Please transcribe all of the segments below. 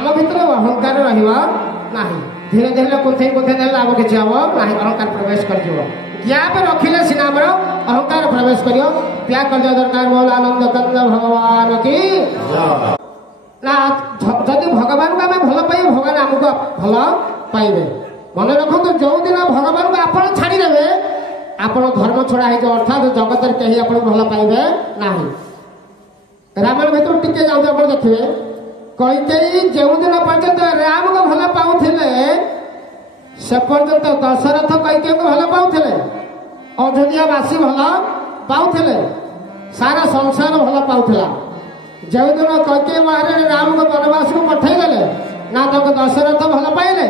आम भीतर अहंकार रहा धीरे धीरे कुंथई कुंथई आम किसी हम ना अहंकार प्रवेश कर गैप रखिले सिना अहंकार प्रवेश कर त्याग कर दरकार बोल आनंद कंद भगवान की ना जदि भगवान को आम भल पाइबे भगवान आमको भल पाइबे मन रखु जो दिन भगवान को आप छाड़देवे आप धर्म छड़ा हो अर्थात जगत कहीं आप भल पाइबे ना रामायण भर टिके जाते आप देखिए कैकेयी जो दिन पर्यंत राम को भल पाऊले से पर्यंत दशरथ कैकेयी को भल पाऊले अयोध्यावासी भल पाऊले सारा संसार भल पाऊला जो दिन कैकेयी महारानी राम को वनवास को पठेदेले ना तो दशरथ भल पाइले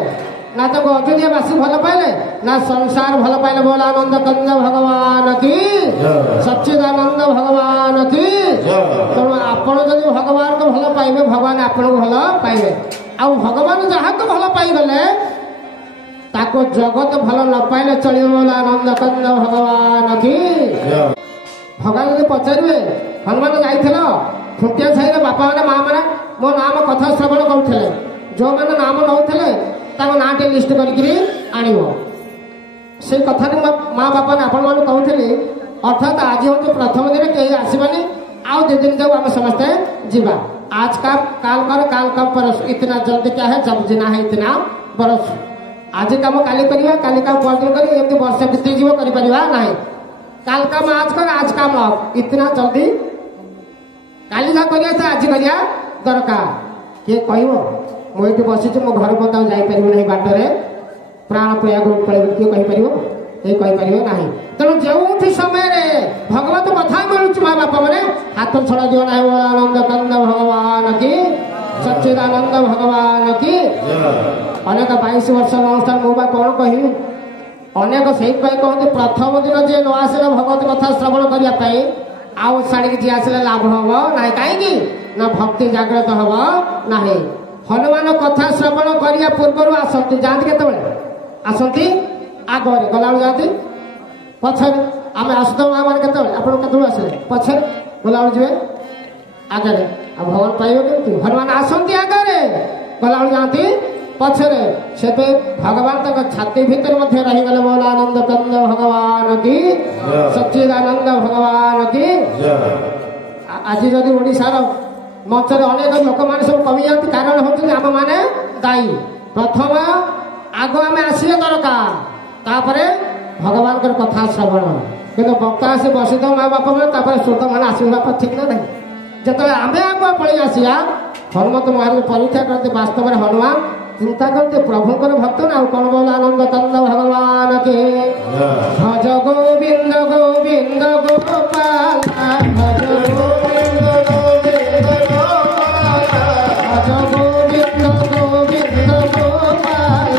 ना तो अयोध्यावासी भल पाइले ना संसार भल पाइले बोल आनंद कंद भगवान की सच्चिदानंद भगवान की तेणु आपण जब भगवान को भल पाइबे भगवान आपन को भल पाइबे आ भगवान जहाँ को भल पाइगले ताको जगत भल न पाइले चलिए बोल आनंद कंद भगवान की भगवान जो पचारे हनुमान जाइल खुंटिया साई बापा मैंने माँ मैंने मो नाम कथा श्रवण करुले जो मैंने नाम नौले ना टे लिस्ट करी से कथा माँ बापा ने आपण मैं कहते अर्थात आज हूँ प्रथम दिन कहीं आसबानी आउ 2 दिन जाऊ आम समस्ते जीवा आज का काल का परस इतना जल्दी क्या है जब जिना है इतना बरस आज काम काली करिया काली काम परदिन करी एमती वर्ष बीती जीव करि ना काल काम आज कर आज काम अब इतना जल्दी काली जहाँ करिया आज करिया दरकार किए कह मुझे बसी मो घर को जापर ना बाटर प्राण प्रयाग किए कहीपर ये कहीपर ना तेणु जो समय भगवत कथा मिलूँ माँ बापा मैंने हाथ छड़ा दिव ना आनंद कंद भगवान की सच्चिदानंद भगवान की अनेक 22 वर्ष अनुष्ठान मुझे कौन कह अनेक से कहते प्रथम दिन जी न आसे भगवत कथा श्रवण करने आउ छाड़ी जी आसे लाभ हम ना कहीं ना भक्ति जागृत हम ना हनुमान कथा श्रवण करने पूर्व आसती जाती के आसती आगे गला जाती पछे आम आसत माँ मैंने के आसे पछे गला जी आगे भगवान पाइबे केमती हनुमान आसती आगे गला जाती पछरे से भगवान तक छाती भीतर मध्य रहीगले बोल आनंद कंद भगवान की सच्चिदानंद भगवान की आज जदि ओडिशार मंचर अनेक लोक मैंने सब कमी जाती कारण होती आम मैंने दायी प्रथम आग आम आसिया दरकार तापरे भगवान कथा श्रवण किंतु बक्ता आसी बसी दो माँ बाप मैंने श्रोता मैंने आसवा ठीक ना नहीं जो आम आगे पलि आसिया हनुमत महाराज परीक्षा करते वास्तव में हनुमान चिंता करते प्रभु भक्त ना कौन बोल आनंद कंद भगवान के भज गोविंद गोविंद गोपाल भज गोविंद गोविंद गोपाल भज गोविंद गोविंद गोपाल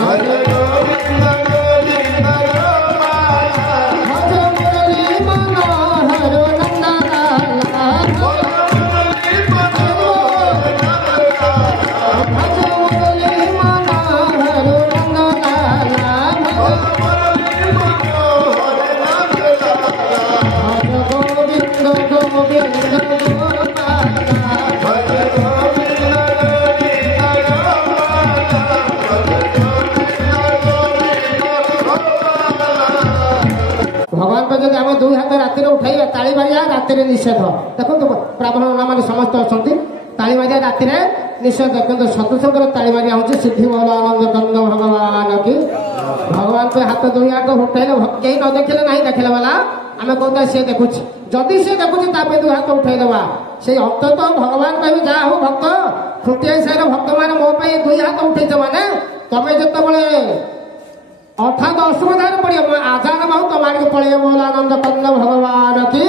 भज गोविंद गोविंद गोपाल भज मुरली मनोहर नंदलाल भगवान पर जब आम 2 हाथ राति उठाइबा ताली मारिया राति निषेध देखो ब्राह्मण नाम समस्त अच्छा ताली मारिया राति निषेध किंतु सतुशंकर ताली मारिया हूँ सिद्धि बोल आनंद कंद भगवान की भगवान पे हाथ 2 हाथ उठाइले कहीं न देखिले ना देखिले वाला आम कहता सी देखुच जदि सी देखुच 2 हाथ उठाईदेवा से अंत तो भगवान कह जा हो भक्त खुंटिया साइर भक्त मैंने मो 2 हाथ उठेच मैंने तुम्हें जो अर्थात असुविधा पड़े आजान बहु तुम आगे पड़े बोल आनंद कंद भगवान की